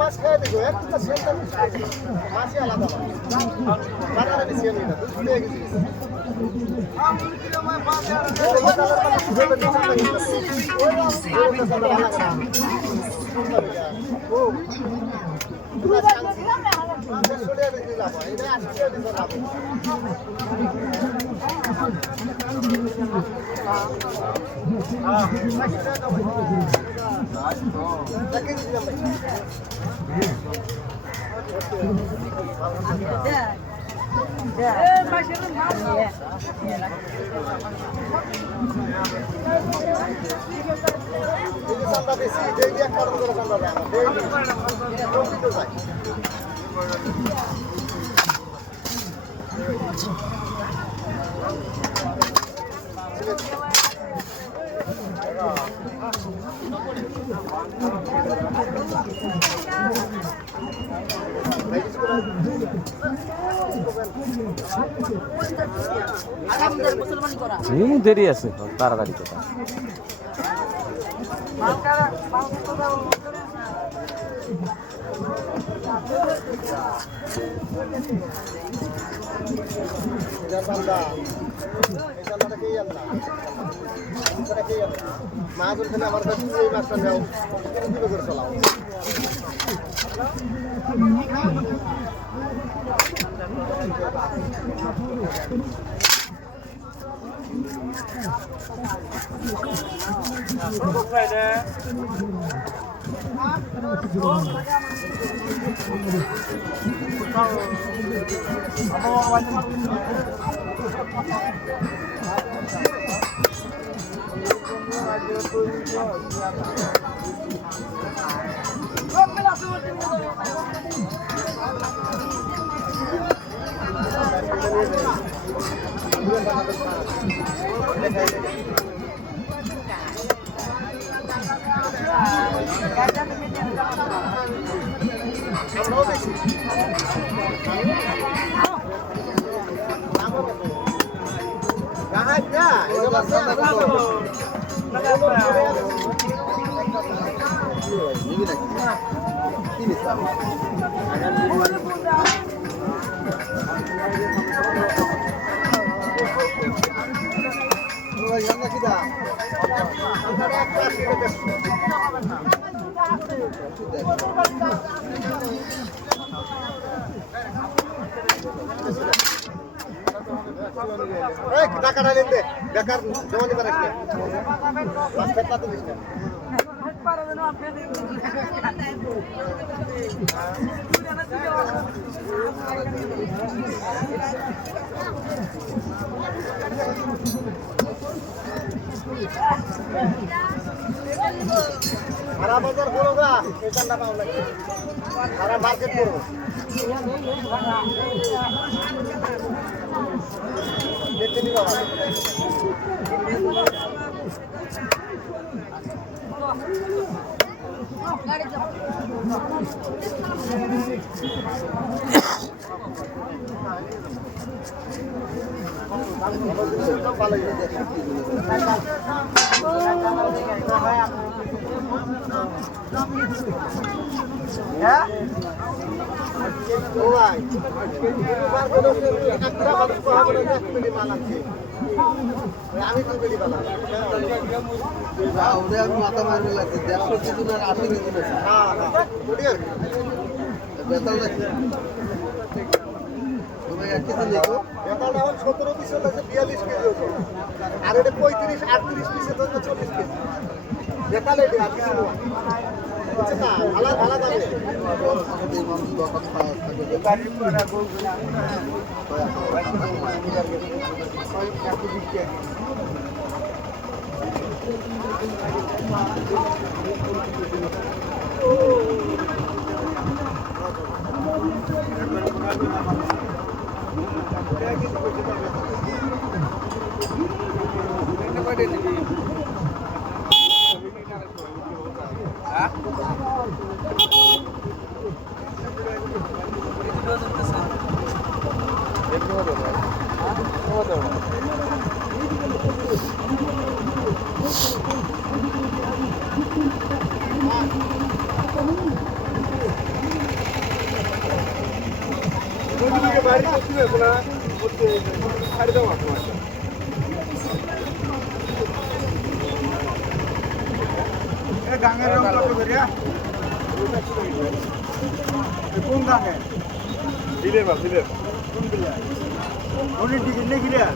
মাছ খাই দেখো একটা সেন্টার মাছই আলাদা বাজারে নিয়ে নিয়ে দুধ দিয়ে গেছি দেরি আছে তাড়াতাড়ি কথা মাছ উঠে আমার কাছে এই মাছটা নেও করে চলাও টাকাটা নিন দে বেকার জমা দিবার একটা মাছ ফেটলা তো দিস না সারা বাজার করো গা এখানটা পাও নাকি সারা মার্কেট করো দেখতে নি বাবা হ্যাঁ আমি তো বেড়ি বালা মাথা মারবে লাগছে 150 কেজি না 80 কেজি না হ্যাঁ হ্যাঁ বেতাল লাগছে তুমি এক কেজি দেখো বেতালটা এখন 17 পিস হচ্ছে 42 কেজি হচ্ছে আর এটা 35 38 পিস হচ্ছে 40 কেজি বেতাল এটা আর কিছু না ভালো ভালো যাবে গাঙের রং কত করিয়া কোন গাঙে বিলের বা বিলের কোন বিলে অনেক টিকিট নেই গিরা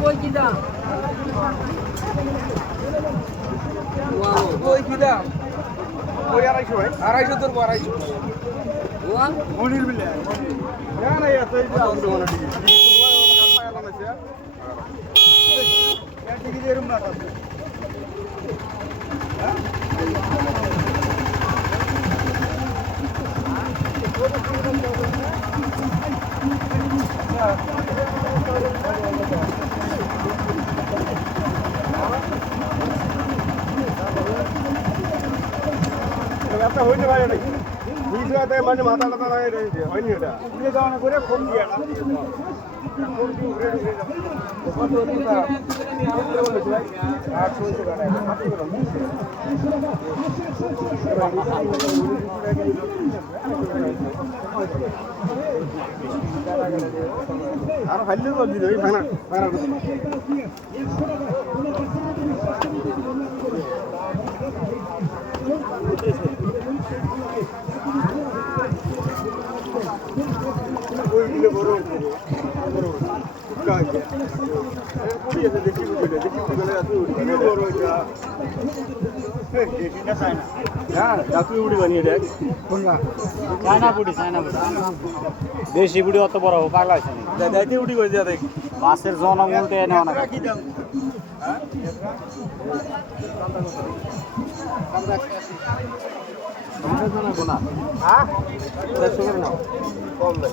কই কি দাম ওই কি দাম ওই 250 তোর 250 মনির বিলে না না এত দাম মনে টিকিট টিকিট এরম না ব্যবসা হইতে পারে নাকি বুঝতে মানে মাথা টাথা হয়নি এটা দিয়ে দেওয়া করে ফোন দিয়ে আর হাইলে তো দিদি ভাঙা ভাঙা বড় দেশি বুড়ি অত বড় পাগলা আছে দাইতে উঠি করে দেয়া দেখ মাছের জনম উল্টে নেওয়া না কি দাম হ্যাঁ কম নাই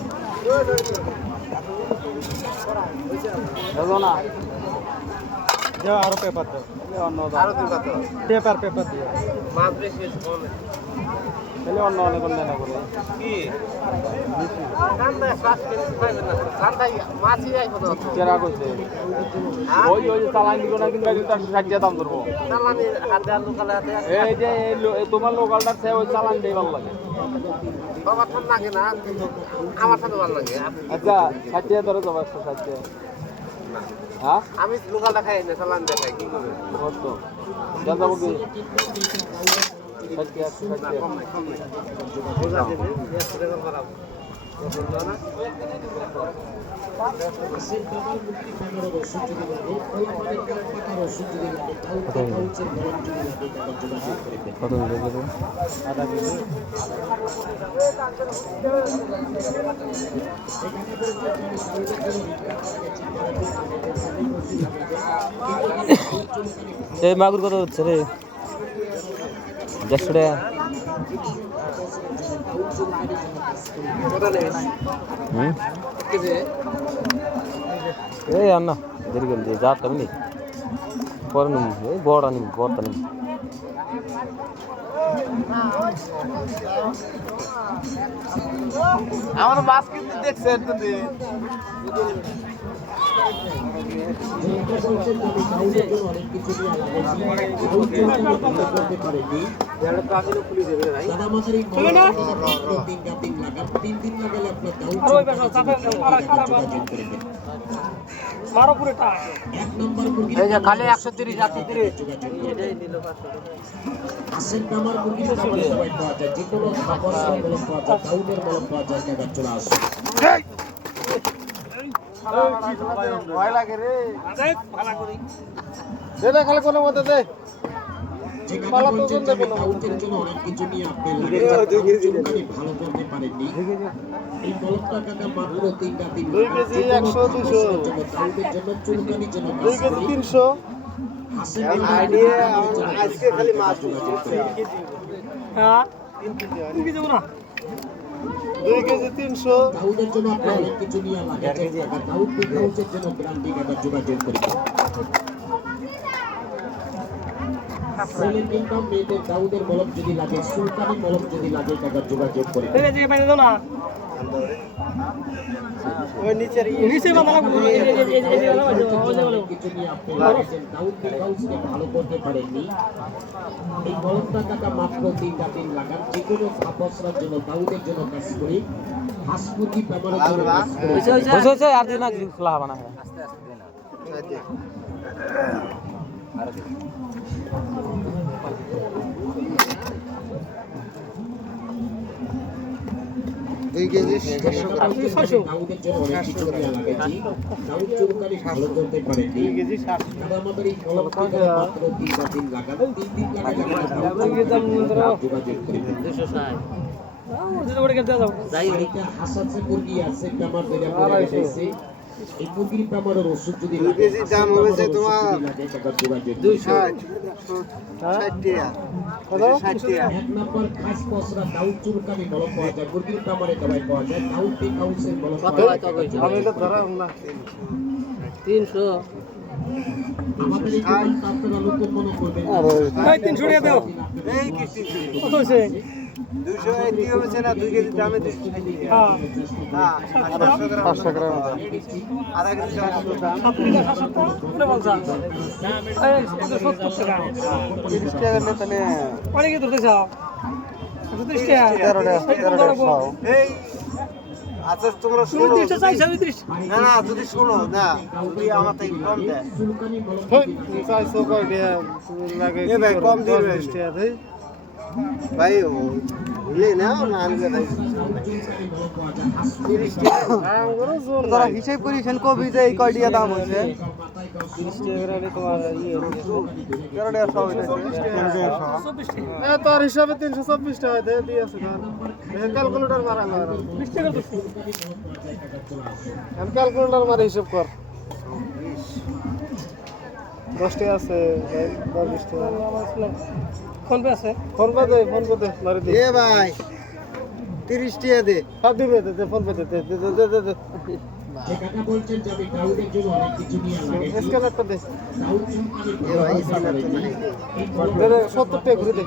না যাও আরো পেপার দাও অন্য আরো দিন কত পেপার দিও মাছ বেশি কম তাহলে অন্য অনেক অন্য করে কি ঠান্ডায় শ্বাস পেতে পারবে না ঠান্ডায় মাছই যাই কত কেরা করছে ওই ওই চালান দিল না কিন্তু তার 60 দাম ধরবো চালানি হাতে আর লোকালে হাতে এই যে তোমার লোকালটার চেয়ে ওই চালান দেই ভালো লাগে বাবা ঠান্ডা লাগে না কিন্তু আমার সাথে ভালো লাগে আচ্ছা 60 ধরে যাবো 160 হ্যাঁ আমি লোকালটা খাই না চালান দেখাই কি করবে কত জান যাবো কি 60 কম নাই বোঝা দেবে 100 টাকা বাড়াবো কত দেবো আধা কেজি এই মাগুর কত হচ্ছে রে 150 টাকা এই আন্না দেরি করে দিয়ে যা তুমি পরে নিম এই বড়টা নিম বড়টা নিম আমার মাছ কিন্তু দেখছেন কিন্তু খালি 130 ভয় লাগে রে দে খালি কোনো মতে দে পালা তো জন্য অনেক কিছু নিয়ে আপনি ভালো করতে পারেননি এই বলটা কাকা মাত্র 3টা 2 কেজি 100 200 জন্য চুলকানির জন্য 2 কেজি 300 হাসিল আজকে খালি মাছ হ্যাঁ 3 কেজি না 2 কেজি 300 দাউদের জন্য আপনার অনেক কিছু নিয়ে লাগে দাউদ পিক হাউসের জন্য গ্রান্টি কার্ড যোগাযোগ করুন সেলিম ইনকাম মেয়েদের দাউদের মলম যদি লাগে সুলতানি মলম যদি লাগে টাকা যোগাযোগ করুন 2 কেজি পানি দাও না ওই নিচে বাঁধা লাগবে কিছু নিয়ে আপনি লাগেছেন দাউদ পিক হাউসকে ভালো করতে পারেননি এই মলমটা টাকা মাত্র 3টা দিন লাগান যে কোনো সাপসরার জন্য দাউদের জন্য কাজ করি হাসপুতি ব্যবহারের জন্য কাজ করি হয়েছে আর দিন না খোলা হবে না দুই কেজি 600 গ্রাম দাউদের জন্য অনেক কিছু নিয়ে লাগাইছি দাউদ চুরকারি ভালো করতে পারেননি 2 কেজি 700 আমাদের এই মলমটা মাত্র 3টা দিন লাগান 3 দিন লাগান যোগাযোগ করি 250 বাড়িতে হাসাচ্ছে মুরগি আছে কামার ধরে পড়ে গেছে এই মুরগির কামারের ওষুধ যদি 2 কেজি দাম হয়েছে তোমার 260 60 টাকা কত 60 টাকা এক নম্বর খাস পসরা দাউদ চুরকানি মলম পাওয়া যায় মুরগির কামারে দবাই পাওয়া যায় দাউদ পিক হাউসের মলম পাওয়া যায় আমি তো ধরা না 300 আমাদের এই দোকান আপনারা নতুন মনে করবেন ভাই 300 টাকা দাও এই কি 300 কত হইছে 200 এই হচ্ছে না 2 কেজি দামে 200 হ্যাঁ হ্যাঁ 500 গ্রাম আধা কেজি 700 গ্রাম 7 পুরো বলছা এই 170 টাকা 30 টাকা নে তাহলে পানি কি ধরতে চাও 30 টাকা এই আচ্ছা তোমরা তুমি শুনো 30 চাইছ আমি 30 না না যদি শুনো না যদি আমার থেকে কম দেয় চুরকানি মলম চাইছো কয় টাকা লাগে এ ভাই কম দিবে টাকা দেই ভাই ও ভুলে না না আমি ভাই 30 টাকা তারা হিসাব করিছেন কবি যে কয় টাকা দাম হইছে 30 টাকা রে তোমার ইয়ে 13 টাকা 100 হইছে 24 টাকা এ তোর হিসাবে 324 টাকা দে দিয়েছে স্যার ক্যালকুলেটর মারা লাগা 20 টাকা দিছি আমি ক্যালকুলেটর মারা হিসাব কর 10 টাকা আছে 20 টাকা ফোন পে আছে ফোন পে দে মারি দে এ ভাই 30 টাকা দে সব দিবে দে ফোন পে দে যে কাকা বলছেন যে আমি দাউদের জন্য অনেক কিছু নিয়ে লাগাইছি স্ক্যানারটা দে দাউদ চুরকানি এ ভাই স্ক্যানারটা নাই দে 70 টাকা ঘুরে দে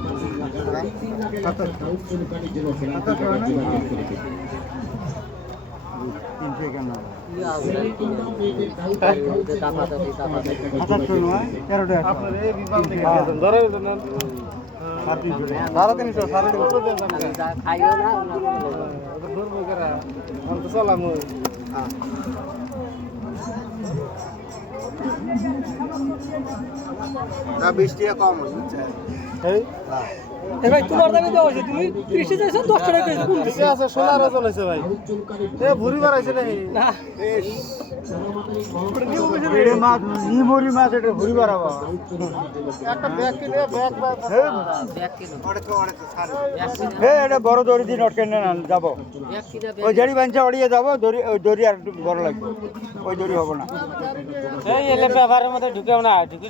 দাউদ চুরকানির জন্য গ্রান্টি কার্ড যোগাযোগ করে দিন আপনার এই বিভাগ থেকে ধরে দেন 350 খাইও না ধরবো করা আমি তো চালাম না 20 টাকা কম হচ্ছে এই এ ভাই তোমার দামে দেওয়া হয়েছে তুমি 30 চাইছো 10 টাকা কইছো কোন ঠিক আছে সোনার ওজন হইছে ভাই এ ভুরি বাড়াইছে নাকি না এড়ে মাছ নিমরি মাছ এটা ভুরি বাড়াবা একটা ব্যাগ কিনে ব্যাগ কিনো ওরে তো ছাড় হে এটা বড় দড়ি দিয়ে নটকে না যাব ওই জড়ি বাঞ্চা ওড়িয়ে যাব দড়ি ওই দড়ি আর একটু বড় লাগবে ওই দড়ি হবে না এই এলে ব্যাপারের মধ্যে ঢুকেও না ঢুকে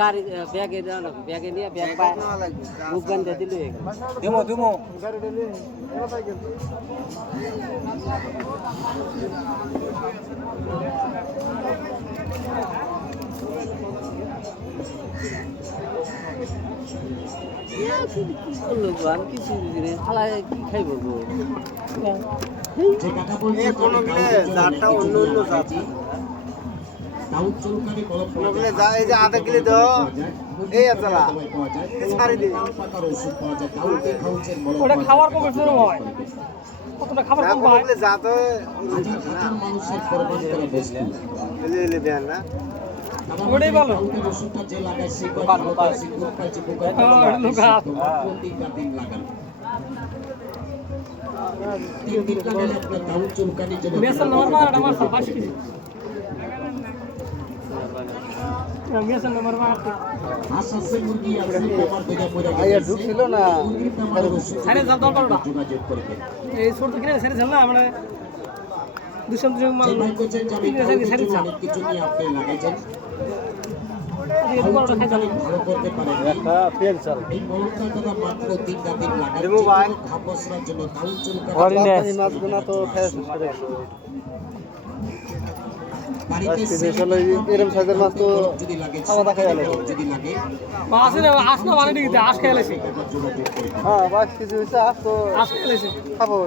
গাড়ি ব্যাগে দাও না ব্যাগে নিয়ে ব্যাগ পায় মুখ গান দিয়ে দিলে দিমো গাড়ি দিলে কিছু কি খাইব যে কাকা বলছেন কোনো মিলে জাতটা অন্য অন্য জাত দাউদ চুরকানি মলম কোনো মিলে যা এই যে আধা কিলো দাও এই আতলা পাওয়া যায় ছাড়ি দিই পাতার ওষুধ পাওয়া যায় দাউদ পিক হাউসের মলম ওটা খাবার কম শুরু হয় কতটা খাবার কম পায় বলে জাত হাজার মানুষের কোরবান করা বস্তু এলে দেন না ওটাই ভালো দাউদের ওষুধটা যে লাগায় সে ভালো পাচ্ছে গুড় পাচ্ছে পোকা তিনটা দিন লাগান 3 দিন লাগালে আপনার দাউদ চুরকানির জন্য মেসাল নাম্বার মারা আমার 22 কেজি মেসাল নাম্বার মারা হাসাসে মুরগি আছে আমার দুইটা পয়রা আইয়া ঢুকছিল না সাড়ে 4 দরকার যোগাযোগ করবে এই ছোট কিনে সাড়ে 4 না আমরা 200 মাল যে ভাই কোচেন যাবে অনেক কিছু নিয়ে আপনি লাগাইছেন ভালো করতে পারেন একটা পেন চাল এই বলদটা কাকা মাত্র 3টা দিন লাগান দেবো ভাই। খাপসরার জন্য দাউদ চুলকানি হরিণে মাছগুলো তো ফেস করে বাড়িতে আসলে এরকম সাইজের মাছ তো যদি লাগে খাওয়া খাই আলে যদি লাগে হ্যাঁ 22 কেজি হইছে আজ তো খাবো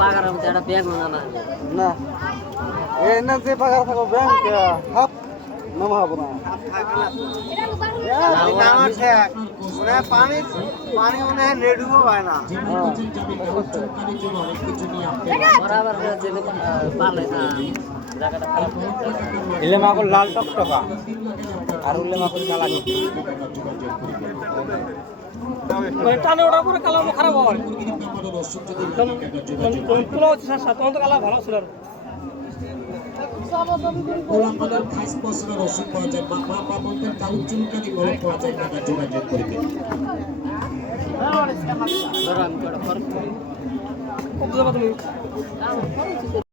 পাকার মধ্যে একটা ব্যাগ না না না এই না যে পাকার থাকো ব্যাংক হাফ নামা হবো না পানি মনে হয় নেডুও হয় না বরাবর যে পালে না জায়গাটা খারাপ ইলে মাগুর লাল টকটকা আর উলে মাগুর কালা টানে ওঠার পরে কালার খারাপ হয় তোলা হচ্ছে স্যার তখন তো কালার ভালো ছিল পোলাপানের খাস পছন্দের ওষুধ পাওয়া যায় মা বাবুদের দাউদ চুলকানি গরম পাওয়া যায় টাকা যোগাযোগ করবে ধরো আমি কটা খরচ করি কত যাবা তুমি